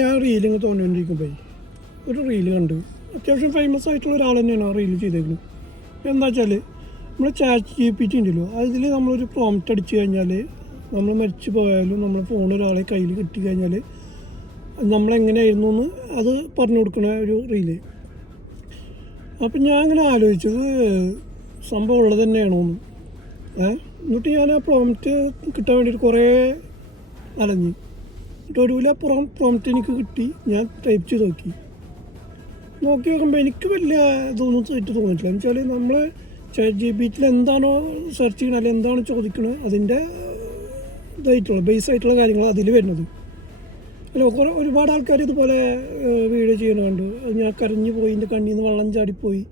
ഞാൻ റീലിങ് തോന്നിക്കൊണ്ടിരിക്കുമ്പോൾ ഒരു റീല് കണ്ടു. അത്യാവശ്യം ഫേമസ് ആയിട്ടുള്ള ഒരാൾ തന്നെയാണ് ആ റീല് ചെയ്തേക്കുന്നത്. എന്താ വെച്ചാൽ നമ്മൾ ചാറ്റ് GPT ഉണ്ടല്ലോ, അതിൽ നമ്മളൊരു പ്രോംപ്റ്റ് അടിച്ചു കഴിഞ്ഞാൽ നമ്മൾ മരിച്ചു പോയാലും നമ്മൾ ഫോൺ ഒരാളെ കയ്യിൽ കിട്ടിക്കഴിഞ്ഞാൽ നമ്മളെങ്ങനെയായിരുന്നു എന്ന് അത് പറഞ്ഞു കൊടുക്കണ ഒരു റീല്. അപ്പം ഞാൻ അങ്ങനെ ആലോചിച്ചത് സംഭവം ഉള്ളത് തന്നെയാണോ എന്ന്. എന്നിട്ട് ഞാൻ ആ പ്രോംപ്റ്റ് കിട്ടാൻ വേണ്ടിയിട്ട് കുറേ അലഞ്ഞു. എന്നിട്ട് ഒടുവിൽ പ്രോംപ്റ്റ് എനിക്ക് കിട്ടി. ഞാൻ ടൈപ്പ് ചെയ്ത് നോക്കി നോക്കുമ്പോൾ എനിക്ക് വലിയ ഇതൊന്നും തെറ്റ് തോന്നിയിട്ടില്ല. എന്ന് വെച്ചാൽ നമ്മൾ ചാറ്റ് GPT എന്താണോ സെർച്ച് ചെയ്യണത് അല്ലെങ്കിൽ എന്താണോ ചോദിക്കുന്നത് അതിൻ്റെ ഇതായിട്ടുള്ള ബേസ് ആയിട്ടുള്ള കാര്യങ്ങൾ അതിൽ വരുന്നത്. അല്ല, ഒരുപാട് ആൾക്കാർ ഇതുപോലെ വീഡിയോ ചെയ്യണുണ്ട്. ഞാൻ കരഞ്ഞു പോയി, എൻ്റെ കണ്ണിൽ നിന്ന് വെള്ളം ചാടിപ്പോയി.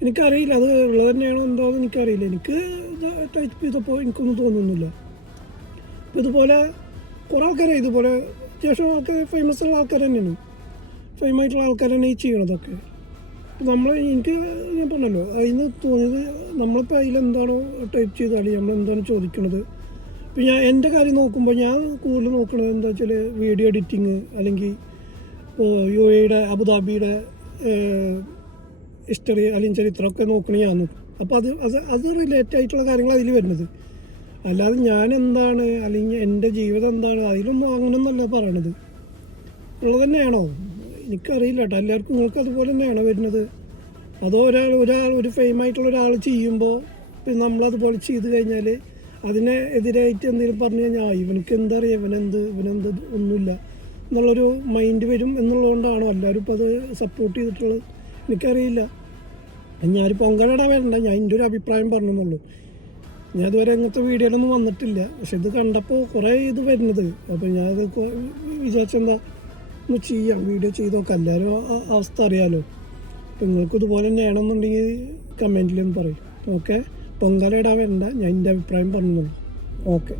എനിക്കറിയില്ല അത് ഉള്ളത് തന്നെയാണോ എന്തോ എന്ന് എനിക്കറിയില്ല. എനിക്ക് ടൈപ്പ് ചെയ്തപ്പോൾ എനിക്കൊന്നും തോന്നുന്നില്ല. അപ്പോൾ ഇതുപോലെ കുറേ ആൾക്കാരെ ഇതുപോലെ അത്യാവശ്യം ആൾക്കാർ ഫേമസ് ഉള്ള ആൾക്കാർ തന്നെയാണ്, ഫേമായിട്ടുള്ള ആൾക്കാർ തന്നെ ഈ ചെയ്യണതൊക്കെ. എനിക്ക് ഞാൻ പറഞ്ഞല്ലോ, അതിന് തോന്നിയത് നമ്മളിപ്പോൾ അതിലെന്താണോ ടൈപ്പ് ചെയ്ത് അല്ലെങ്കിൽ നമ്മളെന്താണോ ചോദിക്കണത്. ഇപ്പം ഞാൻ എൻ്റെ കാര്യം നോക്കുമ്പോൾ ഞാൻ കൂടുതൽ നോക്കുന്നത് എന്താ വെച്ചാൽ വീഡിയോ എഡിറ്റിങ് അല്ലെങ്കിൽ UAE അബുദാബിയുടെ ഹിസ്റ്ററി അല്ലെങ്കിൽ ചരിത്രമൊക്കെ നോക്കണേ ഞാൻ നോക്കും. അപ്പോൾ അത് റിലേറ്റ് ആയിട്ടുള്ള കാര്യങ്ങൾ അതിൽ വരുന്നത്. അല്ലാതെ ഞാൻ എന്താണ് അല്ലെങ്കിൽ എൻ്റെ ജീവിതം എന്താണ് അതിലൊന്നും അങ്ങനെയൊന്നല്ല പറയണത്. ഉള്ളത് തന്നെയാണോ എനിക്കറിയില്ല കേട്ടോ. എല്ലാവർക്കും നിങ്ങൾക്ക് അതുപോലെ തന്നെയാണോ വരുന്നത്? അതോ ഒരു ഫെയിമായിട്ടുള്ള ഒരാൾ ചെയ്യുമ്പോൾ പിന്നെ നമ്മളതുപോലെ ചെയ്ത് കഴിഞ്ഞാൽ അതിനെ എതിരായിട്ട് എന്തെങ്കിലും പറഞ്ഞു കഴിഞ്ഞാൽ ഇവനക്ക് എന്താ അറിയാം, ഇവനെന്ത് ഒന്നുമില്ല എന്നുള്ളൊരു മൈൻഡ് വരും എന്നുള്ളതുകൊണ്ടാണോ എല്ലാവരും ഇപ്പോൾ അത് സപ്പോർട്ട് ചെയ്തിട്ടുള്ളത്? എനിക്കറിയില്ല. ഞാനൊരു പൊങ്കലിടാൻ വരണ്ട, ഞാൻ എൻ്റെ ഒരു അഭിപ്രായം പറഞ്ഞെന്നുള്ളൂ. ഞാൻ ഇതുവരെ അങ്ങനത്തെ വീഡിയോയിലൊന്നും വന്നിട്ടില്ല. പക്ഷെ ഇത് കണ്ടപ്പോൾ കുറേ ഇത് വരുന്നത്. അപ്പോൾ ഞാനത് വിചാരിച്ചെന്താ ഒന്ന് ചെയ്യാം, വീഡിയോ ചെയ്ത് നോക്കാം. എല്ലാവരും അവസ്ഥ അറിയാമല്ലോ. അപ്പോൾ നിങ്ങൾക്കും ഇതുപോലെ തന്നെയാണെന്നുണ്ടെങ്കിൽ കമൻറ്റിലൊന്ന് പറയും. ഓക്കെ, പൊങ്കല ഇടാൻ വരണ്ട, ഞാൻ എൻ്റെ അഭിപ്രായം പറഞ്ഞുള്ളൂ. ഓക്കെ.